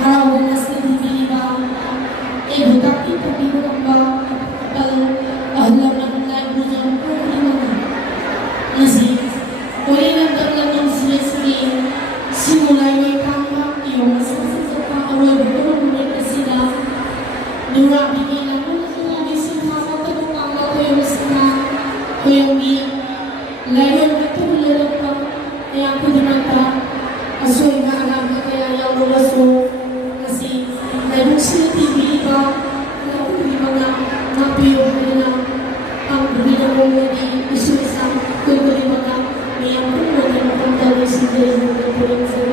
harapan na sa dibdibang ibutang ipagbibuang ba kapal ahlam ng laibuzang paglimana nasi kuri nagdaglag ng sinesli simulay may kama iyong masasasap na awal butong may kasila nura bigilan mo na sinabi sinama pagkakama ko yung sana ko yung layon na tumulalap pa kaya ako dinata asoy na alam na kaya yung ulaso kasi layon sila TV ba na uwi mga napiyo nila ang binamong hindi isusang kung mga mayang kung mga makantalo si Diyos na pulang sa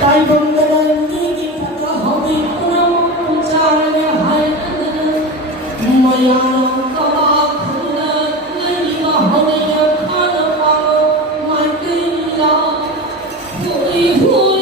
তাই বন্ধুরা নিয়ে থাকা হবে পুরো চালে হায় মায়া কবা খুনা নাই হবে খানা পাও মাইলা হই হই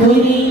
Hoy